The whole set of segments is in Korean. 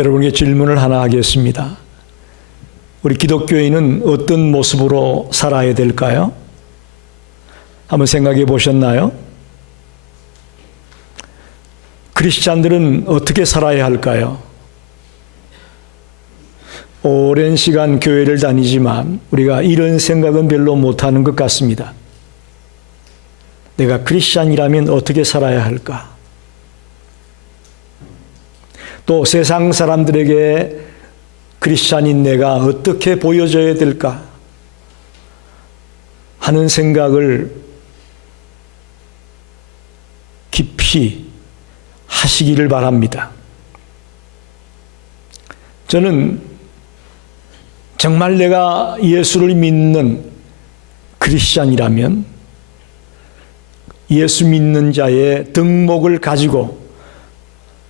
여러분께 질문을 하나 하겠습니다. 우리 기독교인은 어떤 모습으로 살아야 될까요? 한번 생각해 보셨나요? 크리스찬들은 어떻게 살아야 할까요? 오랜 시간 교회를 다니지만 우리가 이런 생각은 별로 못하는 것 같습니다. 내가 크리스찬이라면 어떻게 살아야 할까? 또 세상 사람들에게 크리스찬인 내가 어떻게 보여져야 될까 하는 생각을 깊이 하시기를 바랍니다. 저는 정말 내가 예수를 믿는 크리스찬이라면 예수 믿는 자의 덕목을 가지고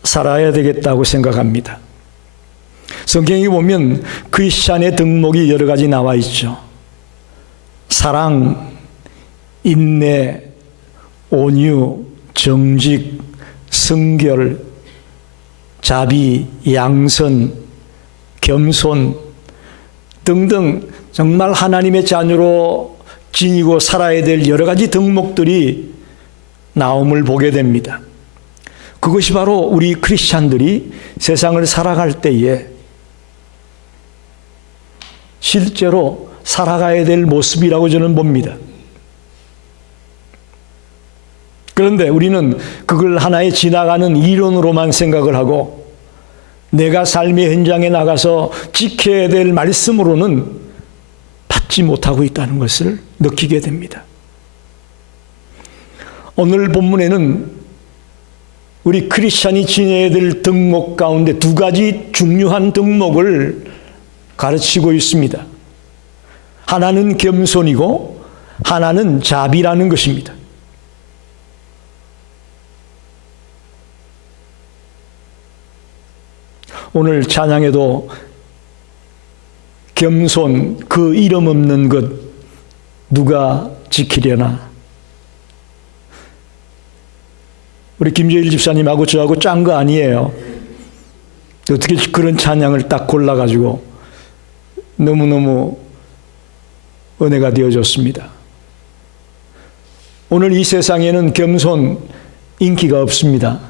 살아야 되겠다고 생각합니다. 성경에 보면 크리스찬의 덕목이 여러 가지 나와 있죠. 사랑, 인내, 온유, 정직, 성결, 자비, 양선, 겸손 등등 정말 하나님의 자녀로 지니고 살아야 될 여러 가지 덕목들이 나옴을 보게 됩니다. 그것이 바로 우리 크리스찬들이 세상을 살아갈 때에 실제로 살아가야 될 모습이라고 저는 봅니다. 그런데 우리는 그걸 하나의 지나가는 이론으로만 생각을 하고 내가 삶의 현장에 나가서 지켜야 될 말씀으로는 받지 못하고 있다는 것을 느끼게 됩니다. 오늘 본문에는 우리 크리스찬이 지녀야 될 덕목 가운데 두 가지 중요한 덕목을 가르치고 있습니다. 하나는 겸손이고 하나는 자비라는 것입니다. 오늘 찬양에도 겸손, 그 이름 없는 것 누가 지키려나? 우리 김재일 집사님하고 저하고 짠 거 아니에요. 어떻게 그런 찬양을 딱 골라가지고 너무너무 은혜가 되어졌습니다. 오늘 이 세상에는 겸손 인기가 없습니다.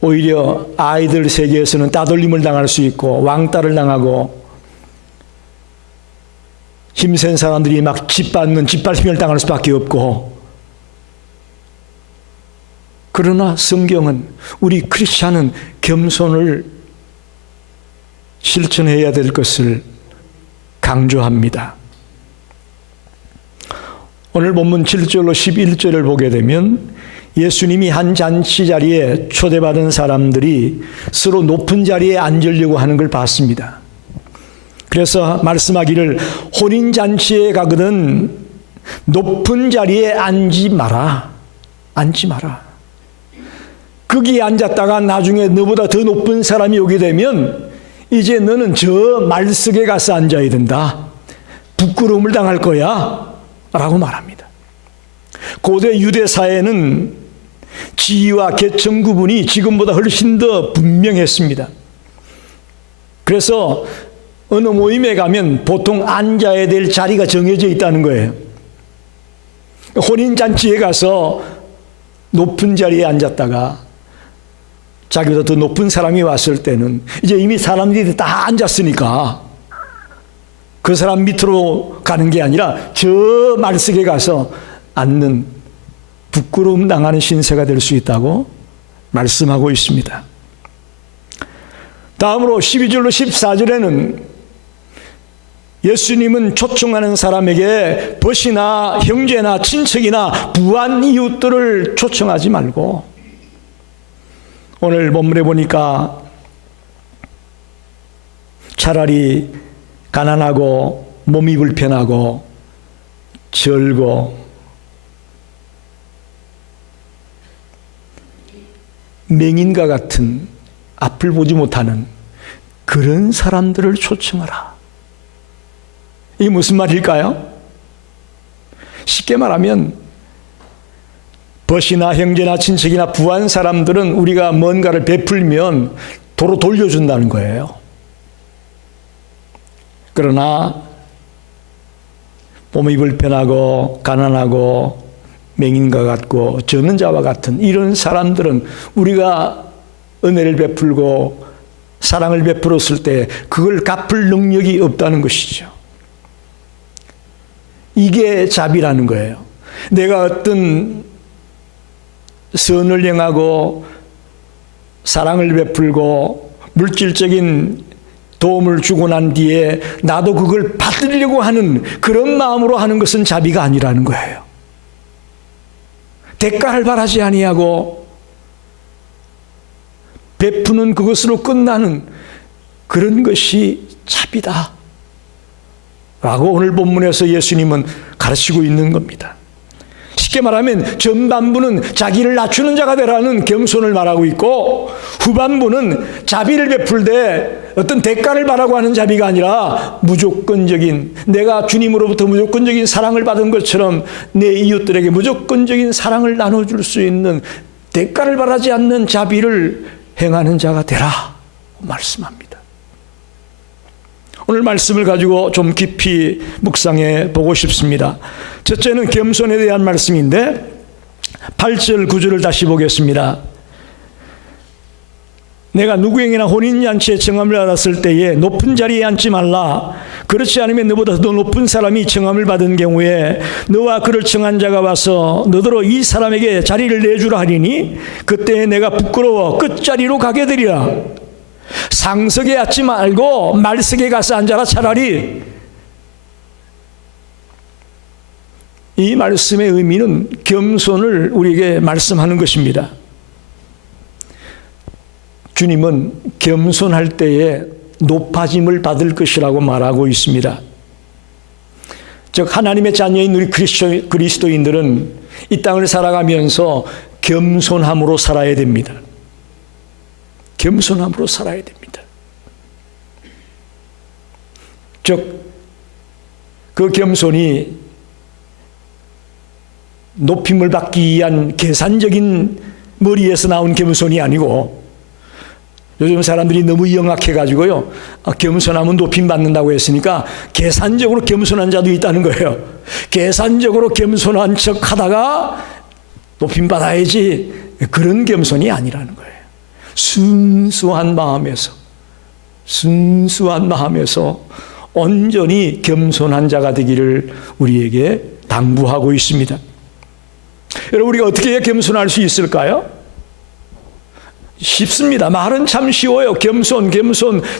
오히려 아이들 세계에서는 따돌림을 당할 수 있고 왕따를 당하고 힘센 사람들이 막 짓밟힘을 당할 수밖에 없고, 그러나 성경은 우리 크리스찬은 겸손을 실천해야 될 것을 강조합니다. 오늘 본문 7절로 11절을 보게 되면 예수님이 한 잔치 자리에 초대받은 사람들이 서로 높은 자리에 앉으려고 하는 걸 봤습니다. 그래서 말씀하기를 혼인잔치에 가거든 높은 자리에 앉지 마라. 앉지 마라. 거기에 앉았다가 나중에 너보다 더 높은 사람이 오게 되면 이제 너는 저 말석에 가서 앉아야 된다. 부끄러움을 당할 거야. 라고 말합니다. 고대 유대 사회는 지위와 계층 구분이 지금보다 훨씬 더 분명했습니다. 그래서 어느 모임에 가면 보통 앉아야 될 자리가 정해져 있다는 거예요. 혼인잔치에 가서 높은 자리에 앉았다가 자기보다 더 높은 사람이 왔을 때는 이제 이미 사람들이 다 앉았으니까 그 사람 밑으로 가는 게 아니라 저 말석에 가서 앉는 부끄러움 당하는 신세가 될 수 있다고 말씀하고 있습니다. 다음으로 12절로 14절에는 예수님은 초청하는 사람에게 벗이나 형제나 친척이나 부한 이웃들을 초청하지 말고, 오늘 본문에 보니까 차라리 가난하고 몸이 불편하고 절고 맹인과 같은 앞을 보지 못하는 그런 사람들을 초청하라. 이게 무슨 말일까요? 쉽게 말하면 벗이나 형제나 친척이나 부한 사람들은 우리가 뭔가를 베풀면 도로 돌려준다는 거예요. 그러나 몸이 불편하고 가난하고 맹인과 같고 저는 자와 같은 이런 사람들은 우리가 은혜를 베풀고 사랑을 베풀었을 때 그걸 갚을 능력이 없다는 것이죠. 이게 자비라는 거예요. 내가 어떤 선을 행하고 사랑을 베풀고 물질적인 도움을 주고 난 뒤에 나도 그걸 받으려고 하는 그런 마음으로 하는 것은 자비가 아니라는 거예요. 대가를 바라지 아니하고 베푸는 그것으로 끝나는 그런 것이 자비다 라고 오늘 본문에서 예수님은 가르치고 있는 겁니다. 쉽게 말하면 전반부는 자기를 낮추는 자가 되라는 겸손을 말하고 있고 후반부는 자비를 베풀 때 어떤 대가를 바라고 하는 자비가 아니라 무조건적인, 내가 주님으로부터 무조건적인 사랑을 받은 것처럼 내 이웃들에게 무조건적인 사랑을 나눠줄 수 있는 대가를 바라지 않는 자비를 행하는 자가 되라 말씀합니다. 오늘 말씀을 가지고 좀 깊이 묵상해 보고 싶습니다. 첫째는 겸손에 대한 말씀인데 8절 9절을 다시 보겠습니다. 내가 누구에게나 혼인잔치에 청함을 받았을 때에 높은 자리에 앉지 말라. 그렇지 않으면 너보다 더 높은 사람이 청함을 받은 경우에 너와 그를 청한 자가 와서 너더러 이 사람에게 자리를 내주라 하리니 그때 내가 부끄러워 끝자리로 가게 되리라. 상석에 앉지 말고 말석에 가서 앉아라 차라리. 이 말씀의 의미는 겸손을 우리에게 말씀하는 것입니다. 주님은 겸손할 때에 높아짐을 받을 것이라고 말하고 있습니다. 즉 하나님의 자녀인 우리 그리스도인들은 이 땅을 살아가면서 겸손함으로 살아야 됩니다. 겸손함으로 살아야 됩니다. 즉 그 겸손이 높임을 받기 위한 계산적인 머리에서 나온 겸손이 아니고, 요즘 사람들이 너무 영악해가지고요, 겸손하면 높임 받는다고 했으니까 계산적으로 겸손한 자도 있다는 거예요. 계산적으로 겸손한 척 하다가 높임 받아야지, 그런 겸손이 아니라는 거예요. 순수한 마음에서 온전히 겸손한 자가 되기를 우리에게 당부하고 있습니다. 여러분, 우리가 어떻게 해야 겸손할 수 있을까요? 쉽습니다. 말은 참 쉬워요. 겸손,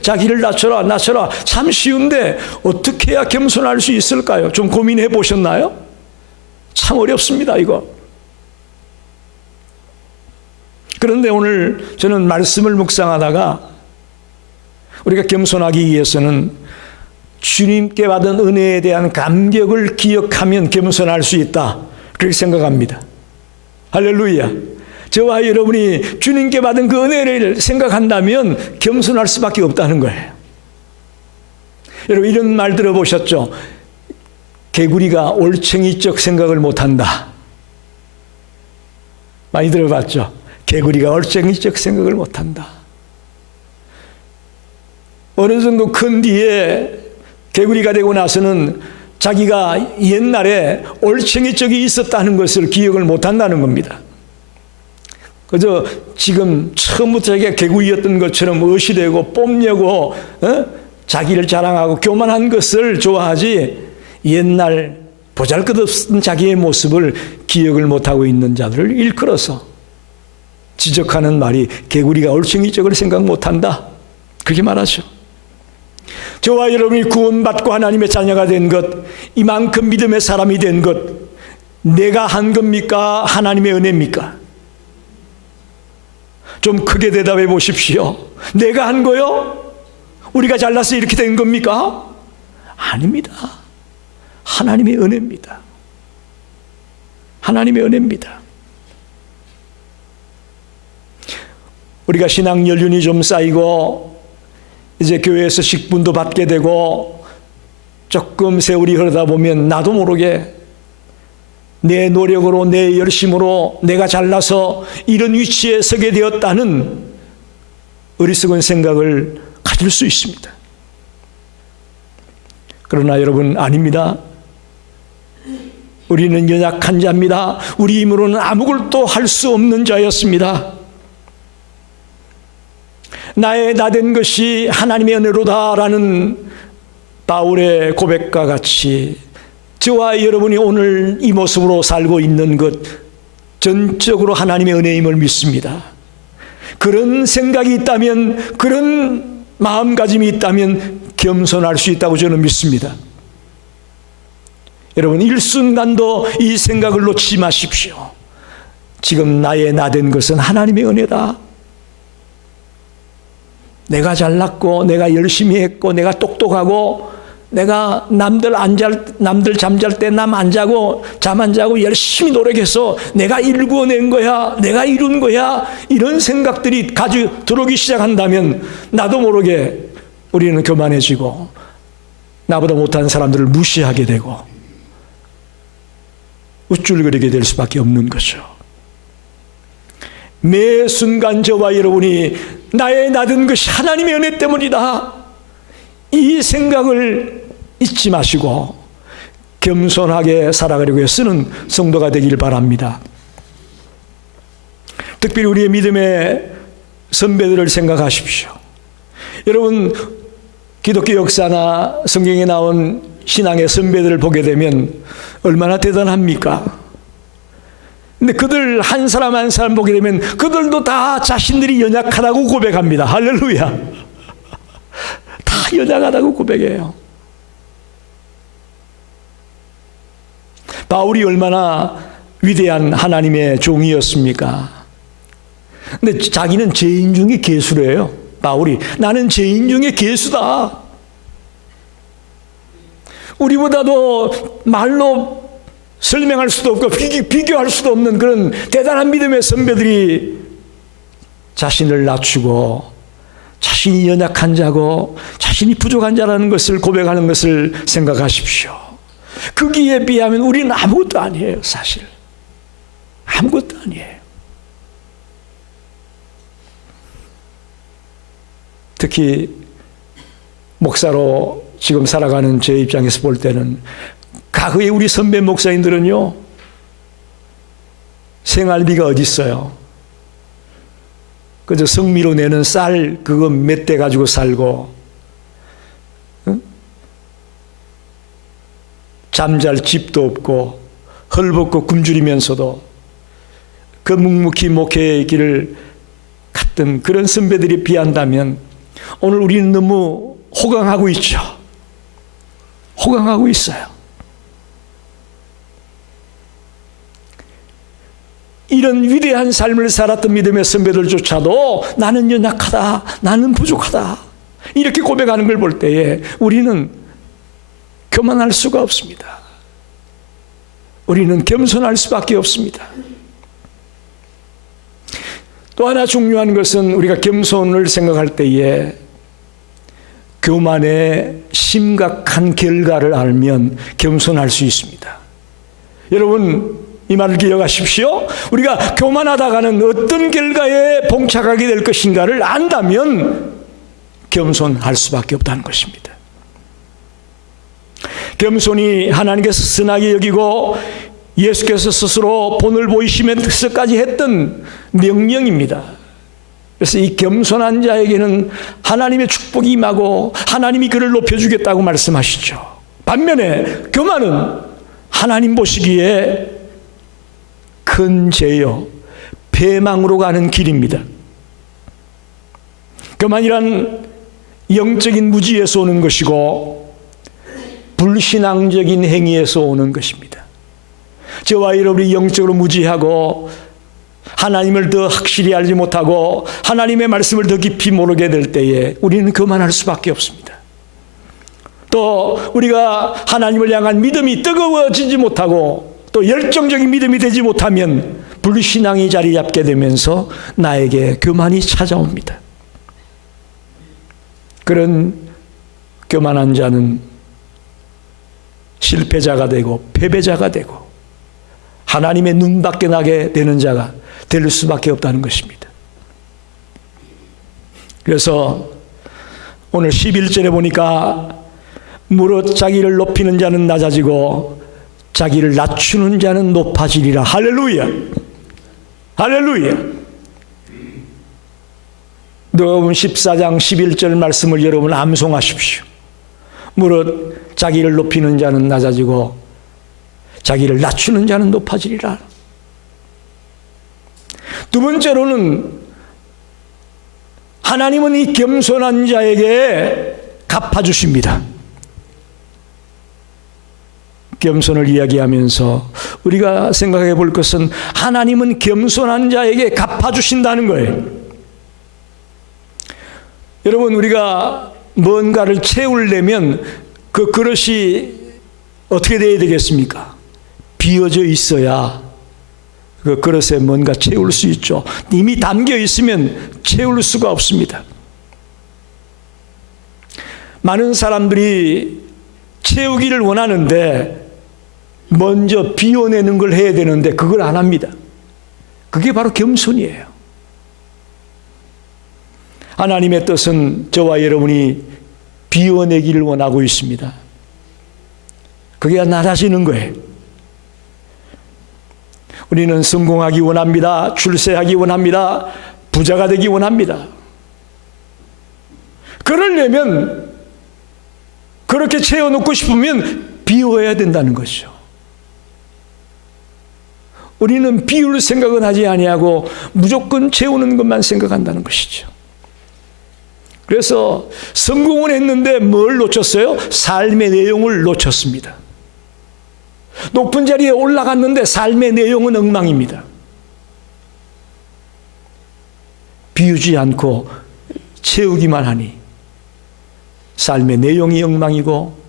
자기를 낮춰라 참 쉬운데 어떻게 해야 겸손할 수 있을까요? 좀 고민해 보셨나요? 참 어렵습니다, 이거. 그런데 오늘 저는 말씀을 묵상하다가 우리가 겸손하기 위해서는 주님께 받은 은혜에 대한 감격을 기억하면 겸손할 수 있다, 그렇게 생각합니다. 할렐루야. 저와 여러분이 주님께 받은 그 은혜를 생각한다면 겸손할 수밖에 없다는 거예요. 여러분, 이런 말 들어보셨죠? 개구리가 올챙이적 생각을 못한다. 많이 들어봤죠? 개구리가 올챙이적 생각을 못한다. 어느 정도 큰 뒤에 개구리가 되고 나서는 자기가 옛날에 올챙이적이 있었다는 것을 기억을 못한다는 겁니다. 그저 지금 처음부터 자기가 개구리였던 것처럼 의시되고 뽐내고 자기를 자랑하고 교만한 것을 좋아하지, 옛날 보잘것없던 자기의 모습을 기억을 못하고 있는 자들을 일컬어서 지적하는 말이 개구리가 올챙이적을 생각 못한다, 그렇게 말하죠. 저와 여러분이 구원받고 하나님의 자녀가 된 것, 이만큼 믿음의 사람이 된 것, 내가 한 겁니까? 하나님의 은혜입니까? 좀 크게 대답해 보십시오. 내가 한 거요? 우리가 잘나서 이렇게 된 겁니까? 아닙니다. 하나님의 은혜입니다. 하나님의 은혜입니다. 우리가 신앙 연륜이 좀 쌓이고 이제 교회에서 직분도 받게 되고 조금 세월이 흐르다 보면 나도 모르게 내 노력으로, 내 열심으로 내가 잘나서 이런 위치에 서게 되었다는 어리석은 생각을 가질 수 있습니다. 그러나 여러분, 아닙니다. 우리는 연약한 자입니다. 우리 힘으로는 아무것도 할 수 없는 자였습니다. 나의 나된 것이 하나님의 은혜로다라는 바울의 고백과 같이 저와 여러분이 오늘 이 모습으로 살고 있는 것 전적으로 하나님의 은혜임을 믿습니다. 그런 생각이 있다면, 그런 마음가짐이 있다면 겸손할 수 있다고 저는 믿습니다. 여러분, 일순간도 이 생각을 놓치지 마십시오. 지금 나의 나된 것은 하나님의 은혜다. 내가 잘났고, 내가 열심히 했고, 내가 똑똑하고, 내가 남들 잠잘 때 남 안 자고 잠 안 자고 열심히 노력해서 내가 일구어낸 거야, 내가 이룬 거야, 이런 생각들이 들어오기 시작한다면 나도 모르게 우리는 교만해지고 나보다 못한 사람들을 무시하게 되고 우쭐거리게 될 수밖에 없는 거죠. 매 순간 저와 여러분이 나의 나든 것이 하나님의 은혜 때문이다, 이 생각을 잊지 마시고 겸손하게 살아가려고 쓰는 성도가 되길 바랍니다. 특별히 우리의 믿음의 선배들을 생각하십시오. 여러분, 기독교 역사나 성경에 나온 신앙의 선배들을 보게 되면 얼마나 대단합니까? 근데 그들 한 사람 한 사람 보게 되면 그들도 다 자신들이 연약하다고 고백합니다. 할렐루야. 다 연약하다고 고백해요. 바울이 얼마나 위대한 하나님의 종이었습니까? 근데 자기는 죄인 중에 괴수래요. 바울이 나는 죄인 중에 괴수다. 우리보다도 말로 설명할 수도 없고 비교할 수도 없는 그런 대단한 믿음의 선배들이 자신을 낮추고 자신이 연약한 자고 자신이 부족한 자라는 것을 고백하는 것을 생각하십시오. 거기에 비하면 우리는 아무것도 아니에요. 사실 아무것도 아니에요. 특히 목사로 지금 살아가는 제 입장에서 볼 때는 과거에 우리 선배 목사님들은요, 생활비가 어디 있어요? 그저 성미로 내는 쌀 그거 몇 대 가지고 살고, 응? 잠잘 집도 없고 헐벗고 굶주리면서도 그 묵묵히 목회의 길을 갔던 그런 선배들이 비한다면 오늘 우리는 너무 호강하고 있죠. 호강하고 있어요. 이런 위대한 삶을 살았던 믿음의 선배들조차도 나는 연약하다, 나는 부족하다, 이렇게 고백하는 걸 볼 때에 우리는 교만할 수가 없습니다. 우리는 겸손할 수밖에 없습니다. 또 하나 중요한 것은 우리가 겸손을 생각할 때에 교만의 심각한 결과를 알면 겸손할 수 있습니다. 여러분, 이 말을 기억하십시오. 우리가 교만하다가는 어떤 결과에 봉착하게 될 것인가를 안다면 겸손할 수밖에 없다는 것입니다. 겸손이 하나님께서 선하게 여기고 예수께서 스스로 본을 보이시면서까지 했던 명령입니다. 그래서 이 겸손한 자에게는 하나님의 축복이 임하고 하나님이 그를 높여주겠다고 말씀하시죠. 반면에 교만은 하나님 보시기에 큰 죄요, 패망으로 가는 길입니다. 교만이란 영적인 무지에서 오는 것이고 불신앙적인 행위에서 오는 것입니다. 저와 여러분이 영적으로 무지하고 하나님을 더 확실히 알지 못하고 하나님의 말씀을 더 깊이 모르게 될 때에 우리는 교만할 수밖에 없습니다. 또 우리가 하나님을 향한 믿음이 뜨거워지지 못하고 또 열정적인 믿음이 되지 못하면 불신앙이 자리 잡게 되면서 나에게 교만이 찾아옵니다. 그런 교만한 자는 실패자가 되고 패배자가 되고 하나님의 눈 밖에 나게 되는 자가 될 수밖에 없다는 것입니다. 그래서 오늘 11절에 보니까 무릇 자기를 높이는 자는 낮아지고 자기를 낮추는 자는 높아지리라. 할렐루야. 할렐루야. 누가복음 14장 11절 말씀을 여러분 암송하십시오. 무릇 자기를 높이는 자는 낮아지고 자기를 낮추는 자는 높아지리라. 두 번째로는 하나님은 이 겸손한 자에게 갚아주십니다. 겸손을 이야기하면서 우리가 생각해 볼 것은 하나님은 겸손한 자에게 갚아주신다는 거예요. 여러분, 우리가 뭔가를 채우려면 그 그릇이 어떻게 되어야 되겠습니까? 비어져 있어야 그 그릇에 뭔가 채울 수 있죠. 이미 담겨 있으면 채울 수가 없습니다. 많은 사람들이 채우기를 원하는데 먼저 비워내는 걸 해야 되는데 그걸 안 합니다. 그게 바로 겸손이에요. 하나님의 뜻은 저와 여러분이 비워내기를 원하고 있습니다. 그게 낮아지는 거예요. 우리는 성공하기 원합니다. 출세하기 원합니다. 부자가 되기 원합니다. 그러려면, 그렇게 채워놓고 싶으면 비워야 된다는 것이죠. 우리는 비울 생각은 하지 아니하고 무조건 채우는 것만 생각한다는 것이죠. 그래서 성공을 했는데 뭘 놓쳤어요? 삶의 내용을 놓쳤습니다. 높은 자리에 올라갔는데 삶의 내용은 엉망입니다. 비우지 않고 채우기만 하니 삶의 내용이 엉망이고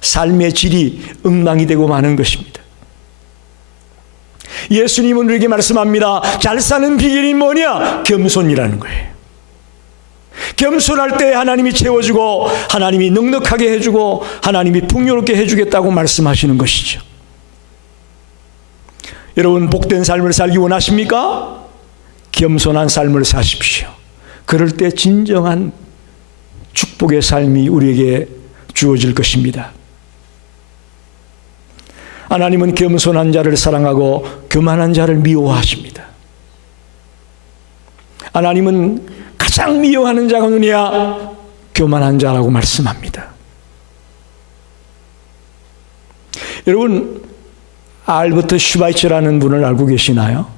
삶의 질이 엉망이 되고 마는 것입니다. 예수님은 우리에게 말씀합니다. 잘 사는 비결이 뭐냐? 겸손이라는 거예요. 겸손할 때 하나님이 채워주고 하나님이 넉넉하게 해주고 하나님이 풍요롭게 해주겠다고 말씀하시는 것이죠. 여러분, 복된 삶을 살기 원하십니까? 겸손한 삶을 사십시오. 그럴 때 진정한 축복의 삶이 우리에게 주어질 것입니다. 하나님은 겸손한 자를 사랑하고 교만한 자를 미워하십니다. 하나님은 가장 미워하는 자가 누구냐? 교만한 자라고 말씀합니다. 여러분, 알버트 슈바이처라는 분을 알고 계시나요?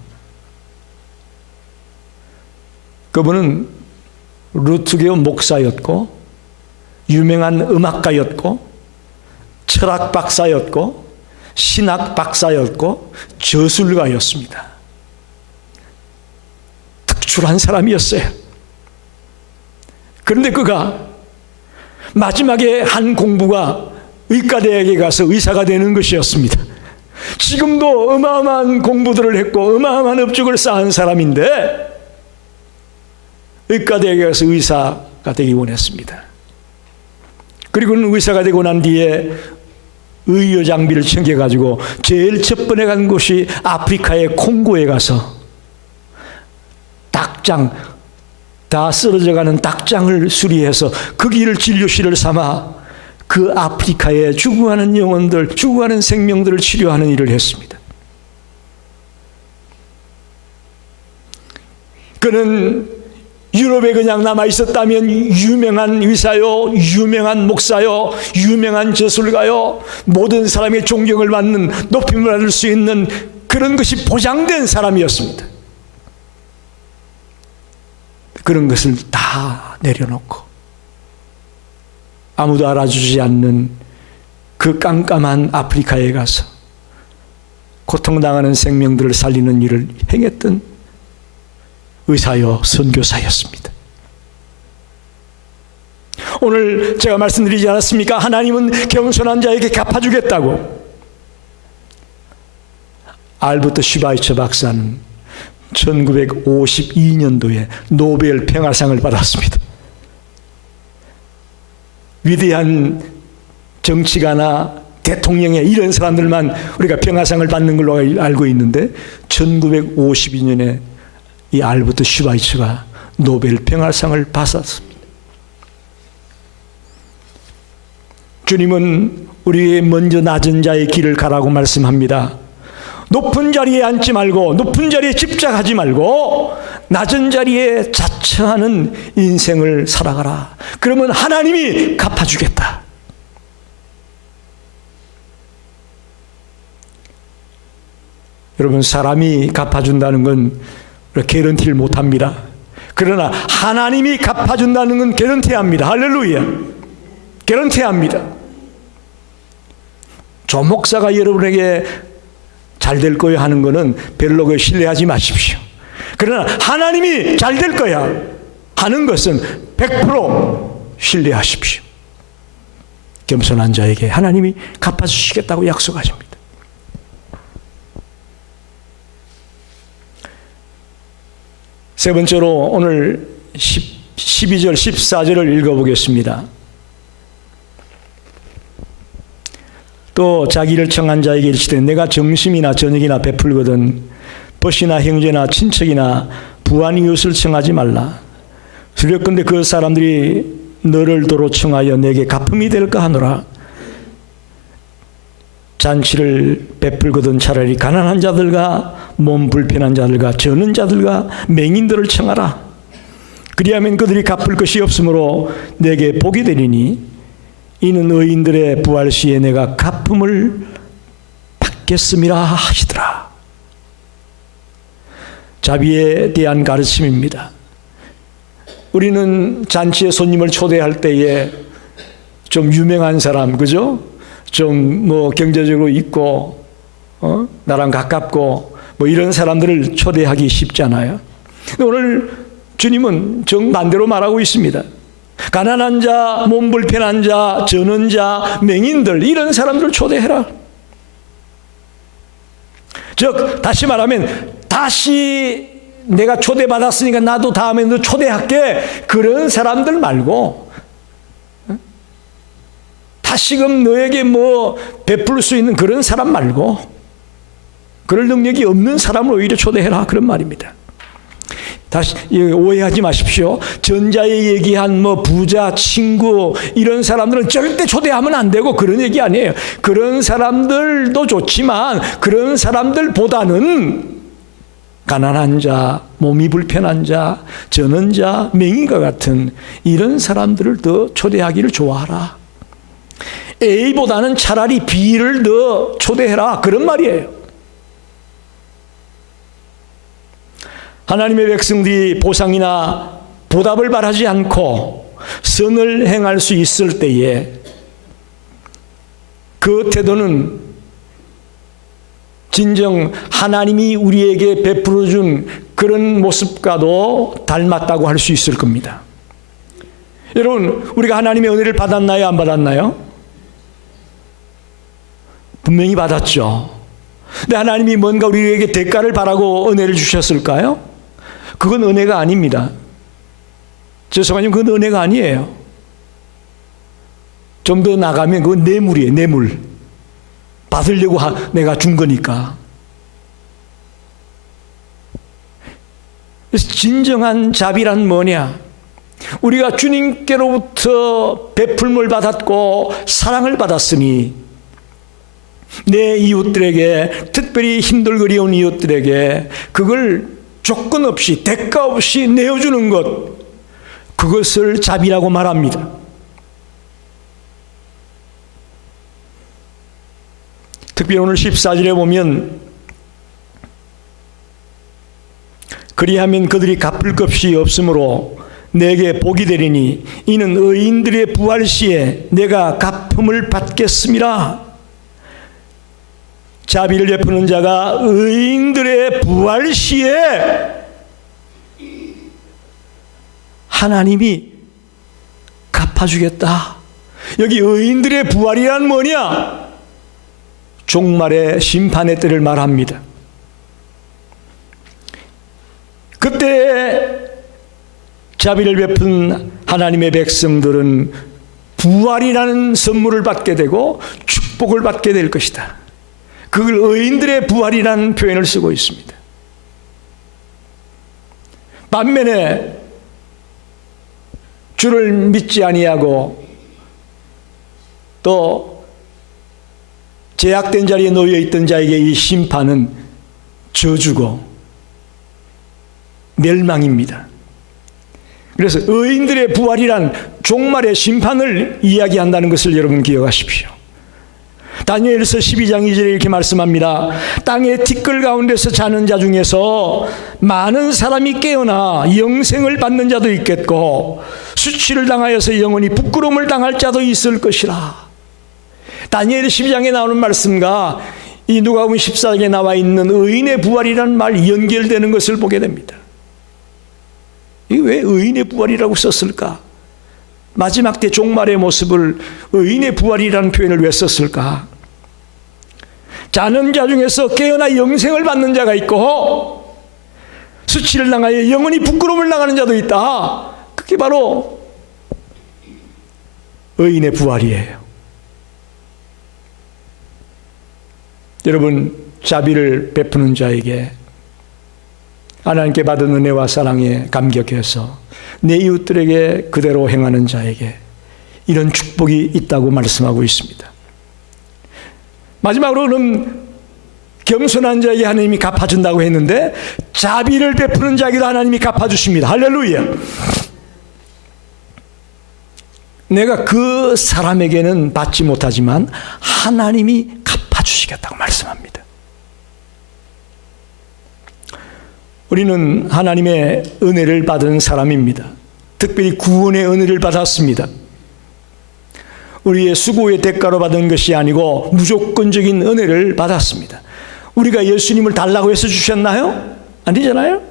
그분은 루트교 목사였고 유명한 음악가였고 철학 박사였고 신학 박사였고 저술가였습니다. 특출한 사람이었어요. 그런데 그가 마지막에 한 공부가 의과대학에 가서 의사가 되는 것이었습니다. 지금도 어마어마한 공부들을 했고 어마어마한 업적을 쌓은 사람인데 의과대학에 가서 의사가 되기 원했습니다. 그리고는 의사가 되고 난 뒤에 의료 장비를 챙겨가지고 제일 첫 번에 간 곳이 아프리카의 콩고에 가서 닭장, 다 쓰러져가는 닭장을 수리해서 거기를 진료실을 삼아 그 아프리카의 죽어가는 영혼들, 죽어가는 생명들을 치료하는 일을 했습니다. 그는 유럽에 그냥 남아 있었다면 유명한 의사요, 유명한 목사요, 유명한 저술가요, 모든 사람의 존경을 받는, 높임을 받을 수 있는 그런 것이 보장된 사람이었습니다. 그런 것을 다 내려놓고 아무도 알아주지 않는 그 깜깜한 아프리카에 가서 고통당하는 생명들을 살리는 일을 행했던 의사요 선교사였습니다. 오늘 제가 말씀드리지 않았습니까? 하나님은 겸손한 자에게 갚아주겠다고. 알버트 슈바이처 박사는 1952년도에 노벨 평화상을 받았습니다. 위대한 정치가나 대통령의 이런 사람들만 우리가 평화상을 받는 걸로 알고 있는데 1952년에 이 알버트 슈바이처가 노벨 평화상을 받았습니다. 주님은 우리에게 먼저 낮은 자의 길을 가라고 말씀합니다. 높은 자리에 앉지 말고, 높은 자리에 집착하지 말고 낮은 자리에 자처하는 인생을 살아가라. 그러면 하나님이 갚아주겠다. 여러분, 사람이 갚아준다는 건 개런티를 못합니다. 그러나 하나님이 갚아준다는 건 개런티합니다. 할렐루야. 개런티합니다. 조 목사가 여러분에게 잘 될 거야 하는 거는 별로 신뢰하지 마십시오. 그러나 하나님이 잘 될 거야 하는 것은 100% 신뢰하십시오. 겸손한 자에게 하나님이 갚아주시겠다고 약속하십니다. 세 번째로 오늘 12절 14절을 읽어보겠습니다. 또 자기를 청한 자에게 이르시되 내가 점심이나 저녁이나 베풀거든 벗이나 형제나 친척이나 부한 이웃을 청하지 말라. 두렵건대 그 사람들이 너를 도로 청하여 내게 갚음이 될까 하노라. 잔치를 베풀거든 차라리 가난한 자들과 몸 불편한 자들과 저는 자들과 맹인들을 청하라. 그리하면 그들이 갚을 것이 없으므로 내게 복이 되리니 이는 의인들의 부활 시에 내가 갚음을 받겠음이라 하시더라. 자비에 대한 가르침입니다. 우리는 잔치에 손님을 초대할 때에 좀 유명한 사람, 그죠? 좀 경제적으로 있고 나랑 가깝고 이런 사람들을 초대하기 쉽잖아요. 오늘 주님은 정반대로 말하고 있습니다. 가난한 자, 몸 불편한 자, 저는 자, 맹인들 이런 사람들을 초대해라. 즉 다시 말하면 다시 내가 초대받았으니까 나도 다음에 너 초대할게 그런 사람들 말고 다시금 너에게 베풀 수 있는 그런 사람 말고 그럴 능력이 없는 사람을 오히려 초대해라 그런 말입니다. 다시 오해하지 마십시오. 전자에 얘기한 부자, 친구 이런 사람들은 절대 초대하면 안 되고 그런 얘기 아니에요. 그런 사람들도 좋지만 그런 사람들보다는 가난한 자, 몸이 불편한 자, 저는 자, 맹인과 같은 이런 사람들을 더 초대하기를 좋아하라. A보다는 차라리 B를 더 초대해라 그런 말이에요. 하나님의 백성들이 보상이나 보답을 바라지 않고 선을 행할 수 있을 때에 그 태도는 진정 하나님이 우리에게 베풀어 준 그런 모습과도 닮았다고 할 수 있을 겁니다. 여러분, 우리가 하나님의 은혜를 받았나요? 안 받았나요? 분명히 받았죠. 근데 하나님이 뭔가 우리에게 대가를 바라고 은혜를 주셨을까요? 그건 은혜가 아닙니다. 죄송하지만 그건 은혜가 아니에요. 좀 더 나가면 그건 뇌물이에요. 뇌물. 받으려고 내가 준 거니까. 그래서 진정한 자비란 뭐냐? 우리가 주님께로부터 베풀물 받았고 사랑을 받았으니 내 이웃들에게, 특별히 힘들거리온 이웃들에게 그걸 조건 없이 대가 없이 내어주는 것, 그것을 자비라고 말합니다. 특별히 오늘 14절에 보면 그리하면 그들이 갚을 것이 없으므로 내게 복이 되리니 이는 의인들의 부활 시에 내가 갚음을 받겠음이라. 자비를 베푸는 자가 의인들의 부활 시에 하나님이 갚아주겠다. 여기 의인들의 부활이란 뭐냐? 종말의 심판의 때를 말합니다. 그때 자비를 베푼 하나님의 백성들은 부활이라는 선물을 받게 되고 축복을 받게 될 것이다. 그걸 의인들의 부활이라는 표현을 쓰고 있습니다. 반면에 주를 믿지 아니하고 또 제약된 자리에 놓여 있던 자에게 이 심판은 저주고 멸망입니다. 그래서 의인들의 부활이란 종말의 심판을 이야기한다는 것을 여러분 기억하십시오. 다니엘서 12장 2절에 이렇게 말씀합니다. 땅의 티끌 가운데서 자는 자 중에서 많은 사람이 깨어나 영생을 받는 자도 있겠고 수치를 당하여서 영원히 부끄러움을 당할 자도 있을 것이라. 다니엘 12장에 나오는 말씀과 이 누가복음 14장에 나와 있는 의인의 부활이라는 말이 연결되는 것을 보게 됩니다. 이게 왜 의인의 부활이라고 썼을까? 마지막 때 종말의 모습을 의인의 부활이라는 표현을 왜 썼을까? 자는 자 중에서 깨어나 영생을 받는 자가 있고 수치를 당하여 영원히 부끄러움을 당하는 자도 있다. 그게 바로 의인의 부활이에요. 여러분, 자비를 베푸는 자에게 하나님께 받은 은혜와 사랑에 감격해서 내 이웃들에게 그대로 행하는 자에게 이런 축복이 있다고 말씀하고 있습니다. 마지막으로 그럼 겸손한 자에게 하나님이 갚아준다고 했는데 자비를 베푸는 자에게도 하나님이 갚아주십니다. 할렐루야. 내가 그 사람에게는 받지 못하지만 하나님이 갚아주시겠다고 말씀합니다. 우리는 하나님의 은혜를 받은 사람입니다. 특별히 구원의 은혜를 받았습니다. 우리의 수고의 대가로 받은 것이 아니고 무조건적인 은혜를 받았습니다. 우리가 예수님을 달라고 해서 주셨나요? 아니잖아요.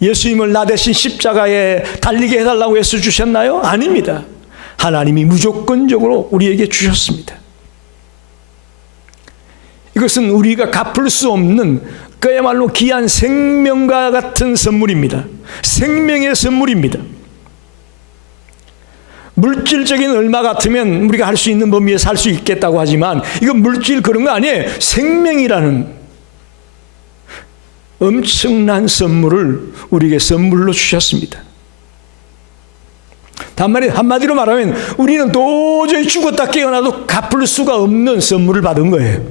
예수님을 나 대신 십자가에 달리게 해달라고 해서 주셨나요? 아닙니다. 하나님이 무조건적으로 우리에게 주셨습니다. 이것은 우리가 갚을 수 없는 그야말로 귀한 생명과 같은 선물입니다. 생명의 선물입니다. 물질적인 얼마 같으면 우리가 할 수 있는 범위에 살 수 있겠다고 하지만 이건 물질 그런 거 아니에요. 생명이라는 엄청난 선물을 우리에게 선물로 주셨습니다. 한마디로 말하면 우리는 도저히 죽었다 깨어나도 갚을 수가 없는 선물을 받은 거예요.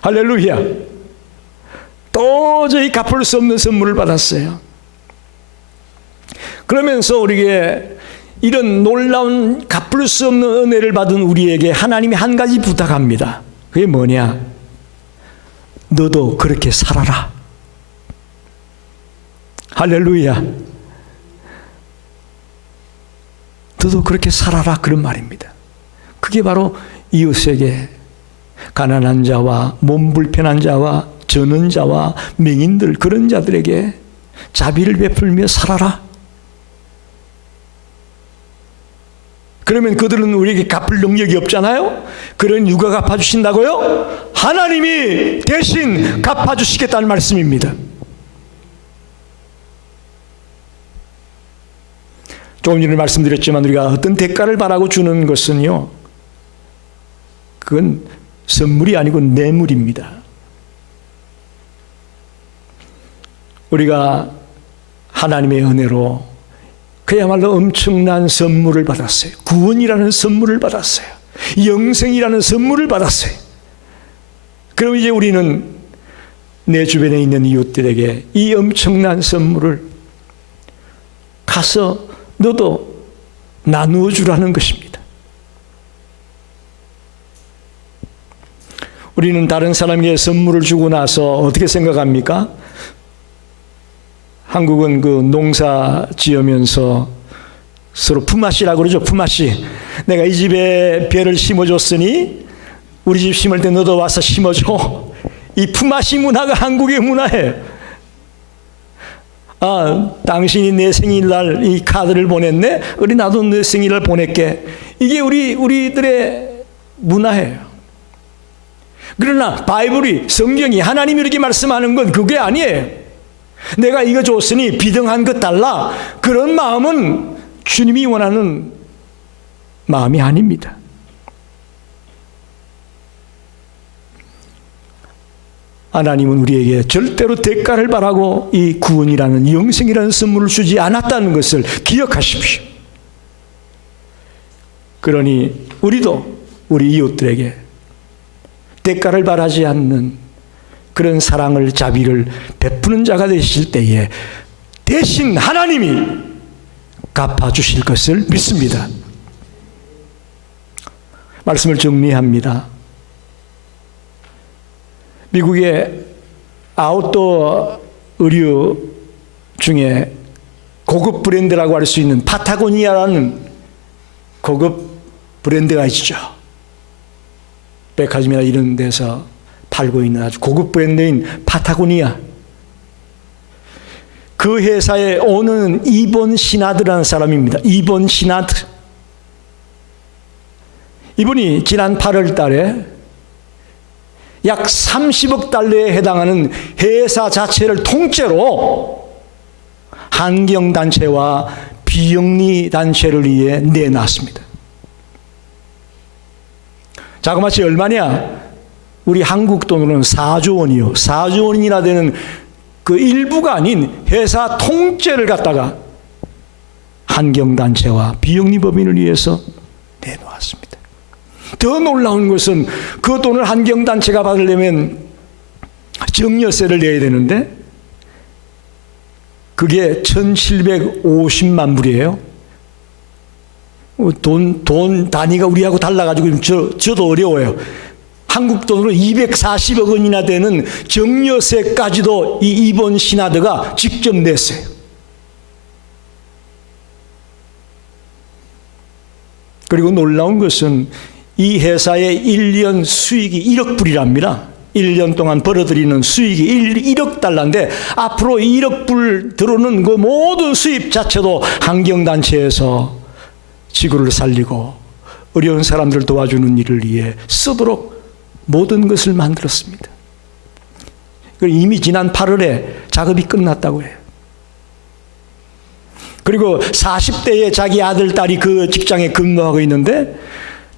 할렐루야. 도저히 갚을 수 없는 선물을 받았어요. 그러면서 우리에게 이런 놀라운 갚을 수 없는 은혜를 받은 우리에게 하나님이 한 가지 부탁합니다. 그게 뭐냐? 너도 그렇게 살아라. 할렐루야. 너도 그렇게 살아라, 그런 말입니다. 그게 바로 이웃에게 가난한 자와 몸 불편한 자와 저는 자와 맹인들 그런 자들에게 자비를 베풀며 살아라. 그러면 그들은 우리에게 갚을 능력이 없잖아요. 그러니 누가 갚아주신다고요? 하나님이 대신 갚아주시겠다는 말씀입니다. 조금 전에 말씀드렸지만 우리가 어떤 대가를 바라고 주는 것은요, 그건 선물이 아니고 뇌물입니다. 우리가 하나님의 은혜로 그야말로 엄청난 선물을 받았어요. 구원이라는 선물을 받았어요. 영생이라는 선물을 받았어요. 그럼 이제 우리는 내 주변에 있는 이웃들에게 이 엄청난 선물을 가서 너도 나누어 주라는 것입니다. 우리는 다른 사람에게 선물을 주고 나서 어떻게 생각합니까? 한국은 그 농사 지으면서 서로 품앗이라고 그러죠. 품앗이. 내가 이 집에 벼를 심어줬으니 우리 집 심을 때 너도 와서 심어줘. 이 품앗이 문화가 한국의 문화예요. 아, 당신이 내 생일날 이 카드를 보냈네? 우리 나도 내 생일날 보낼게. 이게 우리들의 문화예요. 그러나 바이블이, 성경이, 하나님이 이렇게 말씀하는 건 그게 아니에요. 내가 이거 줬으니 비등한 것 달라. 그런 마음은 주님이 원하는 마음이 아닙니다. 하나님은 우리에게 절대로 대가를 바라고 이 구원이라는 영생이라는 선물을 주지 않았다는 것을 기억하십시오. 그러니 우리도 우리 이웃들에게 대가를 바라지 않는 그런 사랑을, 자비를 베푸는 자가 되실 때에 대신 하나님이 갚아주실 것을 믿습니다. 말씀을 정리합니다. 미국의 아웃도어 의류 중에 고급 브랜드라고 할 수 있는 파타고니아라는 고급 브랜드가 있죠. 백화점이나 이런 데서 팔고 있는 아주 고급 브랜드인 파타고니아. 그 회사의 오너는 이본 시나드라는 사람입니다. 이본 시나드. 이분이 지난 8월 달에 약 30억 달러에 해당하는 회사 자체를 통째로 환경단체와 비영리단체를 위해 내놨습니다. 자그마치 얼마냐? 우리 한국 돈으로는 4조 원이요. 4조 원이나 되는 그 일부가 아닌 회사 통째를 갖다가 환경단체와 비영리법인을 위해서 내놓았습니다. 더 놀라운 것은 그 돈을 환경단체가 받으려면 증여세를 내야 되는데 그게 1750만 불이에요. 돈 단위가 우리하고 달라가지고 저도 어려워요. 한국 돈으로 240억 원이나 되는 증여세까지도 이 이본 시나드가 직접 냈어요. 그리고 놀라운 것은 이 회사의 1년 수익이 1억 불이랍니다. 1년 동안 벌어들이는 수익이 1억 달러인데 앞으로 1억 불 들어오는 그 모든 수입 자체도 환경단체에서 지구를 살리고 어려운 사람들을 도와주는 일을 위해 쓰도록 모든 것을 만들었습니다. 이미 지난 8월에 작업이 끝났다고 해요. 그리고 40대에 자기 아들, 딸이 그 직장에 근무하고 있는데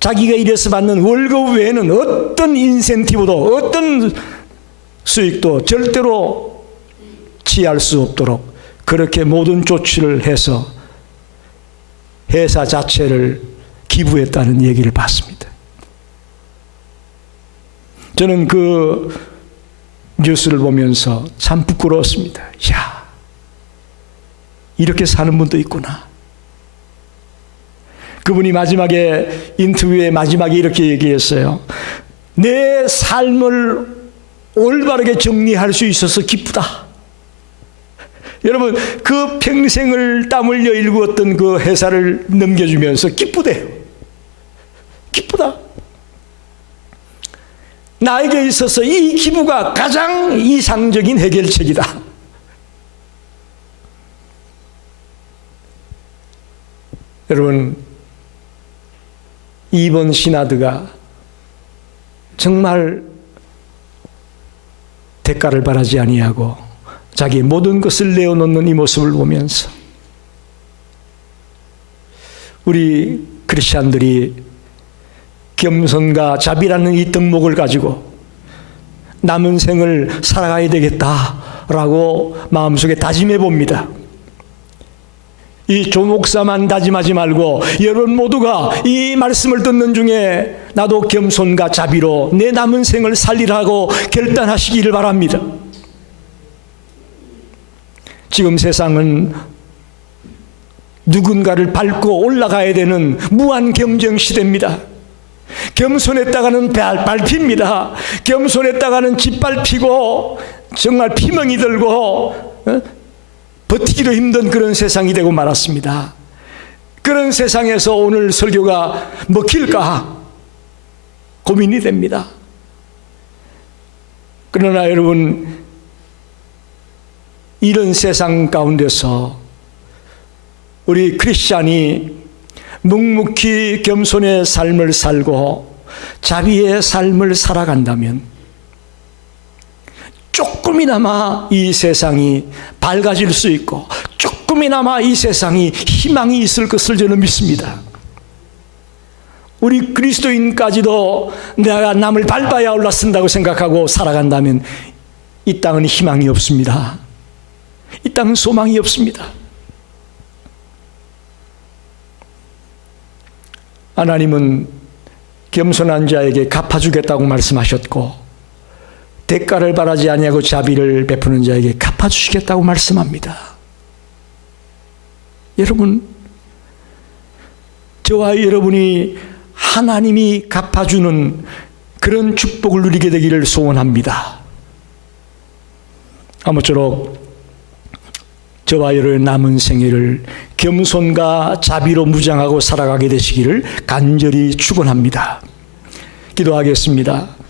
자기가 일해서 받는 월급 외에는 어떤 인센티브도 어떤 수익도 절대로 취할 수 없도록 그렇게 모든 조치를 해서 회사 자체를 기부했다는 얘기를 봤습니다. 저는 그 뉴스를 보면서 참 부끄러웠습니다. 이야, 이렇게 사는 분도 있구나. 그분이 마지막에 인터뷰의 마지막에 이렇게 얘기했어요. 내 삶을 올바르게 정리할 수 있어서 기쁘다. 여러분, 그 평생을 땀 흘려 일구었던 그 회사를 넘겨주면서 기쁘대요. 기쁘다. 나에게 있어서 이 기부가 가장 이상적인 해결책이다. 여러분, 이본 시나드가 정말 대가를 바라지 아니하고 자기의 모든 것을 내어놓는 이 모습을 보면서 우리 크리스찬들이 겸손과 자비라는 이 덕목을 가지고 남은 생을 살아가야 되겠다라고 마음속에 다짐해 봅니다. 이 조 목사만 다짐하지 말고 여러분 모두가 이 말씀을 듣는 중에 나도 겸손과 자비로 내 남은 생을 살리라고 결단하시기를 바랍니다. 지금 세상은 누군가를 밟고 올라가야 되는 무한 경쟁 시대입니다. 겸손했다가는 밟힙니다. 겸손했다가는 짓밟히고 정말 피멍이 들고 버티기도 힘든 그런 세상이 되고 말았습니다. 그런 세상에서 오늘 설교가 먹힐까 고민이 됩니다. 그러나 여러분, 이런 세상 가운데서 우리 크리스찬이 묵묵히 겸손의 삶을 살고 자비의 삶을 살아간다면 조금이나마 이 세상이 밝아질 수 있고 조금이나마 이 세상이 희망이 있을 것을 저는 믿습니다. 우리 그리스도인까지도 내가 남을 밟아야 올라선다고 생각하고 살아간다면 이 땅은 희망이 없습니다. 이 땅은 소망이 없습니다. 하나님은 겸손한 자에게 갚아주겠다고 말씀하셨고 대가를 바라지 아니하고 자비를 베푸는 자에게 갚아주시겠다고 말씀합니다. 여러분, 저와 여러분이 하나님이 갚아주는 그런 축복을 누리게 되기를 소원합니다. 아무쪼록 저와 여러분의 남은 생애를 겸손과 자비로 무장하고 살아가게 되시기를 간절히 축원합니다. 기도하겠습니다.